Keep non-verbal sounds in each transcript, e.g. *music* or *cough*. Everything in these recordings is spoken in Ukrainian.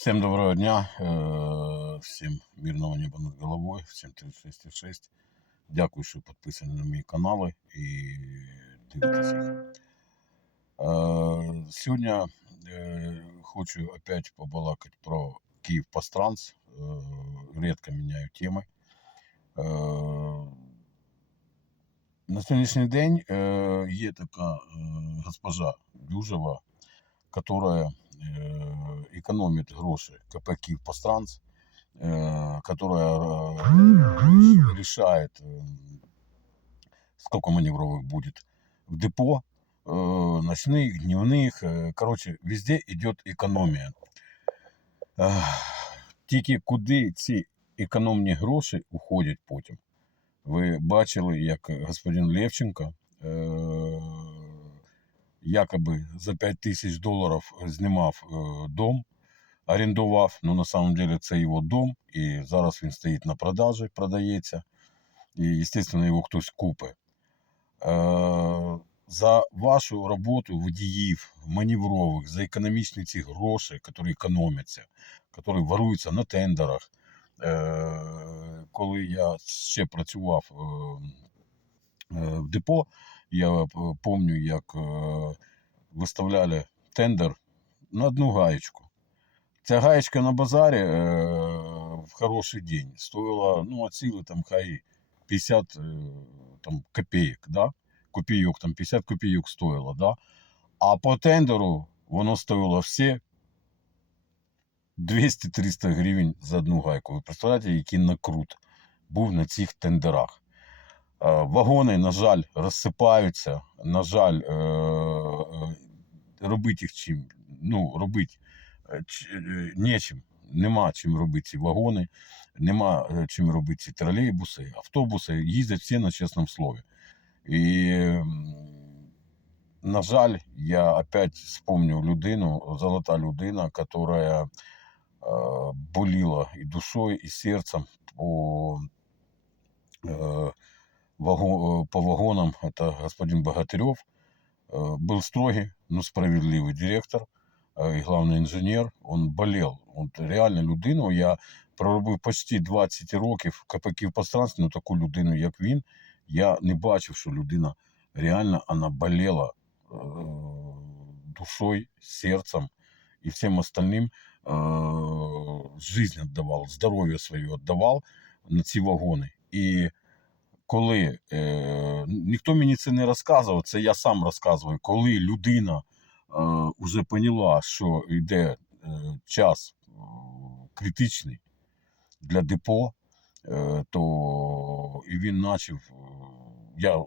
Всем доброго дня, е, всім мирного неба над головою, всім 36,6. Дякую, що підписані на мої канали і дивитесь їх. Е, Сьогодні е, хочу опять побалакати про Київ Пастранс. Редко міняю теми. На сьогоднішній день є така госпожа Дюжева, которая э, экономит гроши КП Киев Постранс, э, которая э, решает, э, сколько маневровых будет в депо, э, ночных, дневных. э, Короче, везде идет экономия. Ах, Тільки куди ці економні гроші уходять потім. Ви бачили, як господин Левченко е, якоби за 5 тисяч доларів знімав е, дом, орендував. Ну, на самом деле, це його дом, і зараз він стоїть на продажі, продається. І, звісно, його хтось купить. Е, за вашу роботу водіїв, маневрових, за економічні ці гроші, які економяться, які воруються на тендерах. Е, коли я ще працював в депо, я пам'ятаю, як е, виставляли тендер на одну гаєчку. Ця гаєчка на базарі е, в хороший день стоїла, ну, от там хай 50 е, там, копійок, да? копійок, там 50 копійок стоїло, да? а по тендеру воно стоїло всі 200-300 гривень за одну гайку. Ви представляєте, який накрут був на цих тендерах. Е, Вагони, на жаль, розсипаються. На жаль, е, е, робити їх чим. Ну, робити нечим. Нема чим робити ці вагони, нема чим робити ці тролейбуси, автобуси їздять всі на чесному слові. І, на жаль, я опять вспомню людину, золота людина, которая э, болела и душой, и сердцем по, э, ваго- э, по вагонам. Это господин Богатырев. Э, был строгий, но справедливый директор э, и главный инженер. Он болел. От реально людину. Я проробив почти 20 років КПК в пространстві, ну таку людину, як він, я не бачив, що людина реально вона болела э, душой, сердцем и всем остальным э, жизнь отдавал, здоров'я своє віддавав на ці вагони. І коли е, ніхто мені це не розказував, це я сам розказую, коли людина е, вже поняла, що йде е, час е, критичний для депо, е, то і він почав. е, Я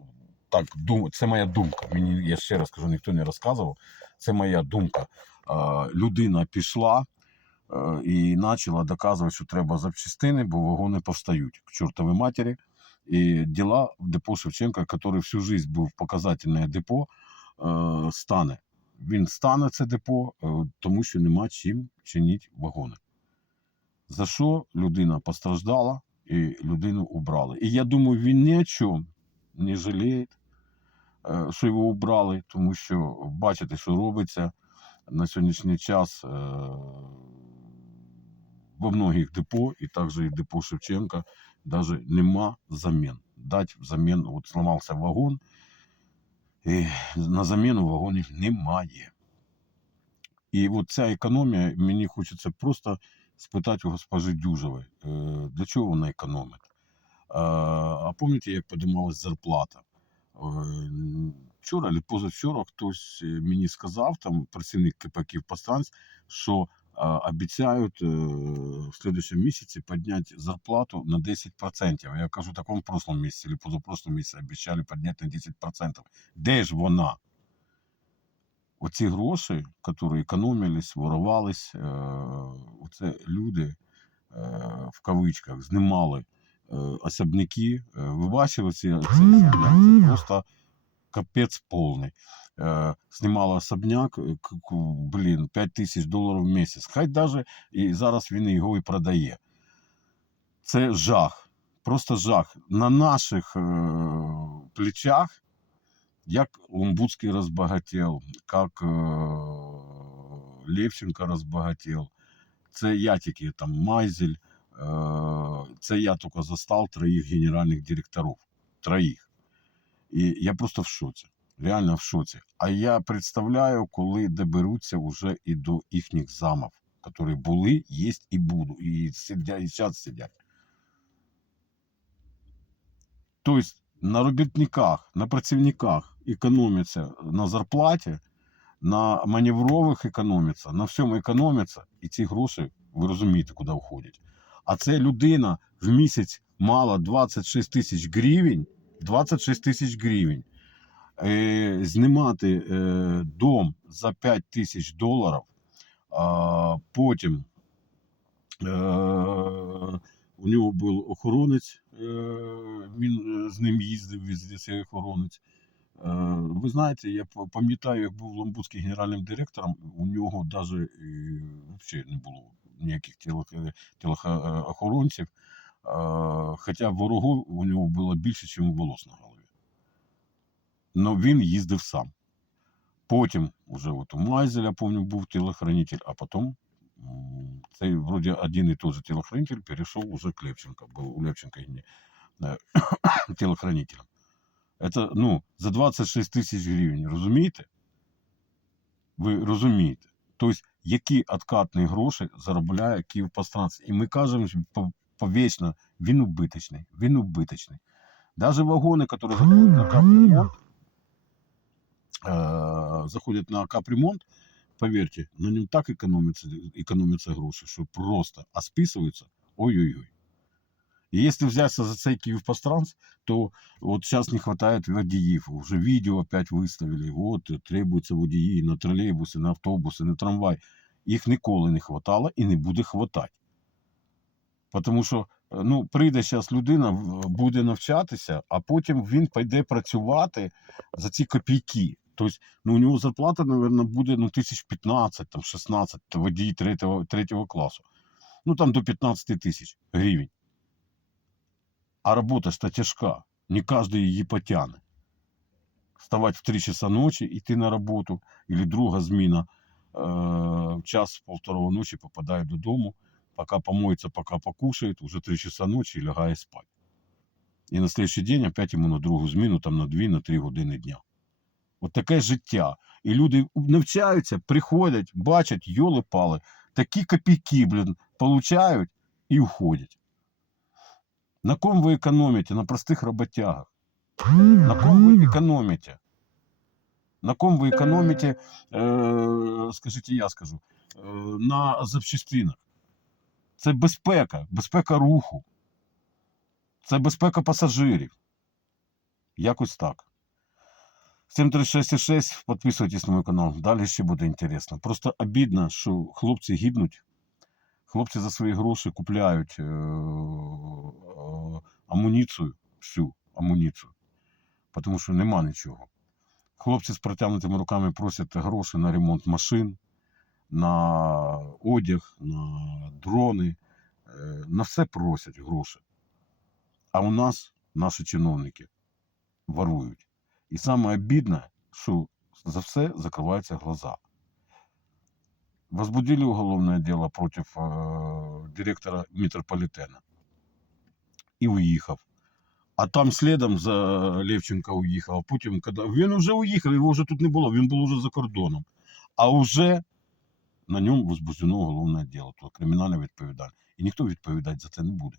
так думаю, це моя думка. Мені я ще раз кажу, ніхто не розказував. Це моя думка. Е, людина пішла е, і почала доказувати, що треба запчастини, бо вагони повстають к чортовій матері. І діла в депо Шевченка, який всю життя був показательне депо, е, стане. Він стане це депо, е, тому що нема чим чинити вагони. За що людина постраждала і людину убрали. І я думаю, він ні о чому не жаліє, е, що його убрали, тому що бачите, що робиться на сьогоднішній час е, во многих депо, і також і депо Шевченка, даже нема замін. Дать взамін, от зламався вагон, і на заміну вагонів немає. І от ця економія, мені хочеться просто спитати у госпожи Дюжевої, е, для чого вона економить. Е, А пам'ятаєте, як подималась зарплата? Е, Вчора або позавчора хтось мені сказав, там працівник КП «Київпостранс», що обіцяють е, в следующем місяці підняти зарплату на 10%. Я кажу, так вам в прошлом місяці або позапрошлом місяці обіцяли підняти на 10%. Де ж вона? Оці гроші, які економились, ворувались, е, оце люди е, в кавичках знімали особняки. Ви бачили ці, ці? Це просто капець повний. Е, Знімала особняк, к- блін, 5 тисяч доларів в місяць. Хай навіть і зараз він його і продає. Це жах. Просто жах. На наших е, плечах як Лумбудський розбагатів, як е, Левченко розбагатів, Це я тільки там Майзель, е, це я тільки застав троїх генеральних директорів. Троїх. І я просто в шоці. Реально в шоці. А я представляю, коли доберуться вже і до їхніх замів, які були, є і будуть, і сидять, і зараз сидять. Тобто на робітниках, на працівниках економиться на зарплаті, на маневрових економиться, на всьому економиться, і ці гроші, ви розумієте, куди входять. А це людина в місяць мала 26 тисяч гривень, 26 тисяч гривень. Е, знімати е, дом за 5 тисяч доларів, а потім е, у нього був охоронець, він з ним їздив, везде цей охоронець. Ви знаєте, я пам'ятаю, як був Ламбудський генеральним директором, у нього навіть не було ніяких е, хоча ворогів у нього було більше, ніж волос на голові. Но він їздив сам. Потім, уже от у Майзеля, помню, був телохранитель, а потім цей вроді один і той же телохранитель перейшов уже к Левченко, був у Левченко ні, е, *coughs* телохранителем. Это, ну, за 26 тисяч гривень, розумієте? Ви розумієте? Тобто, які откатні гроші заробляє Київпостранство. І ми кажемо що по- повічно, він убиточний, він убиточний. Даже вагони, які заходять на капремонт, э, заходят на капремонт, поверьте, на нем так экономится, экономятся гроши, что просто, а списываются, ой-ой-ой. И если взяться за цей Киевпостранс, то вот сейчас не хватает водіїв. Уже видео опять выставили. Вот э, требуються водії на тролейбуси, на автобуси, на трамвай. Їх ніколи не хватало і не буде хватати. Тому що е, ну, прийде зараз людина, буде навчатися, а потім він піде працювати за ці копійки. Тобто, ну, у нього зарплата, мабуть, буде ну, тисяч 15, там, 16, то водій третього, третього класу. Ну, там до 15 тисяч гривень. А робота ж та тяжка. Не кожен її потягне. Вставати в 3 часа ночі, йти на роботу, або друга зміна е, в час полтора ночі попадає додому, поки помоється, поки покушає, вже 3 часа ночі і лягає спати. І на следующий день опять йому на другу зміну, там на 2 на 3 години дня. От таке життя. І люди навчаються, приходять, бачать, йоли-пали, такі копійки, блін, получають і уходять. На ком ви економите? На простих роботягах. На ком ви економите? На ком ви економите, е, скажіть, я скажу, е, на запчастинах. Це безпека, безпека руху. Це безпека пасажирів. Якось так. 736,6, підписуйтесь на мій канал. Далі ще буде інтересно. Просто обідно, що хлопці гибнуть. Хлопці за свої гроші купляють е, е, амуніцію, всю амуніцію, тому що нема нічого. Хлопці з протягнутими руками просять гроші на ремонт машин, на одяг, на дрони, е, на все просять гроші. А у нас наші чиновники ворують. І саме обідне, що за все закриваються глаза. Возбудили уголовное дело против э, директора метрополитена. І уїхав. А там слідом за Левченко уїхав. А потім, коли... він вже уїхав, його вже тут не було, він був вже за кордоном. А вже на ньому возбуждено уголовне діло, то кримінальна відповідальність. І ніхто відповідати за це не буде.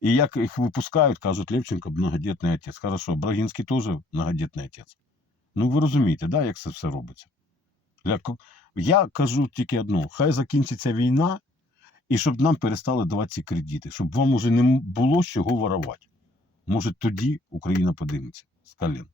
І як їх випускають, кажуть, Левченко многодітний отець. Хорошо, Брагінський теж многодітний отець. Ну ви розумієте, да, як це все робиться? Я кажу тільки одно: хай закінчиться війна, і щоб нам перестали давати ці кредити, щоб вам уже не було чого воровати. Може, тоді Україна подивиться з колін.